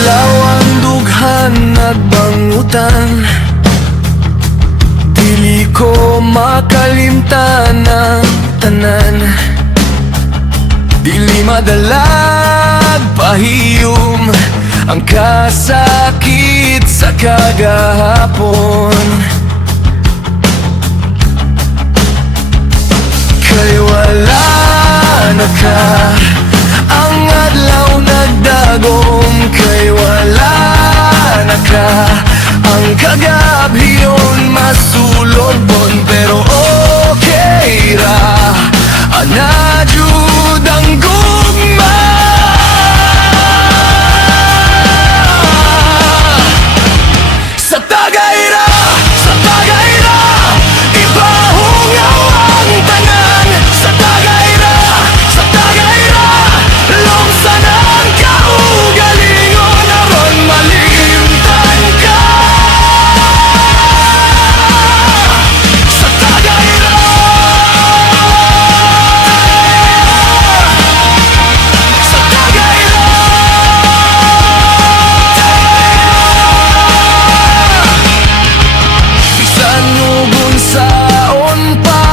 adlaw ang dughan nagbangutan, dili ko makalimtan ang tanan. Dili madalag pahiyom ang kasakit sa kagahapon, kay wala na ka. Ang adlaw nagdagom, kay wala na ka. Ang kagabhiyon masulod bon, pero okay ra. Anajud ang gugma. Sa tagayra, sa tagayra, ipahungaw ang tanan. Sa tagayra, sa tagayra, lungsan ang kaugalingon, aron malimtan ka. Sa tagayra, sa tagayra, bisan nugon saon pa,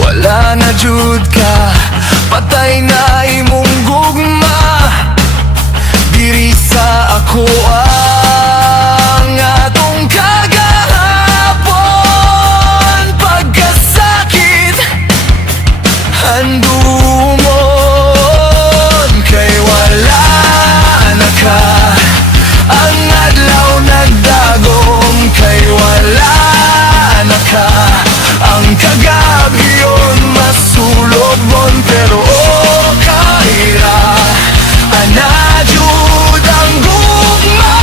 wala na jud ka. Patay na imong gugma, diri sa ako ang atong kagahapon. Pagkasakit handumon, kay wala na ka. Ang adlaw nagdagom, kay wala na ka. Ang kagabhiyon masulog mon, pero okay ra. Anajud ang gugma.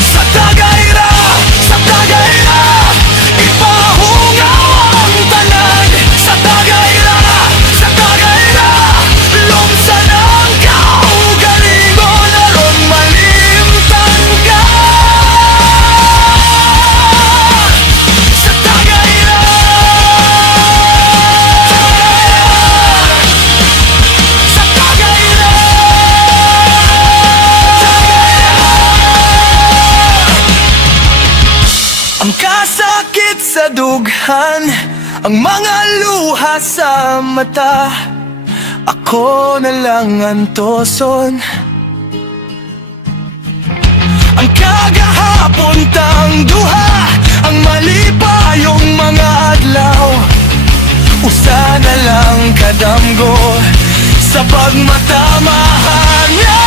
Sa tagayra, sa tagayra, ipahungaw ang tanan. Sa tagayra, sa tagayra, lungsan ang kaugalingon, aron malimtan ka. Sa tagayra, sa tagayra, ang kasakit sa dughan, ang mga luha sa mata, ako na lang ang toson. Ang kagahapon tang duha, ang malipayong mga adlaw, usa na lang kadamgo sa pagmatamahan niya.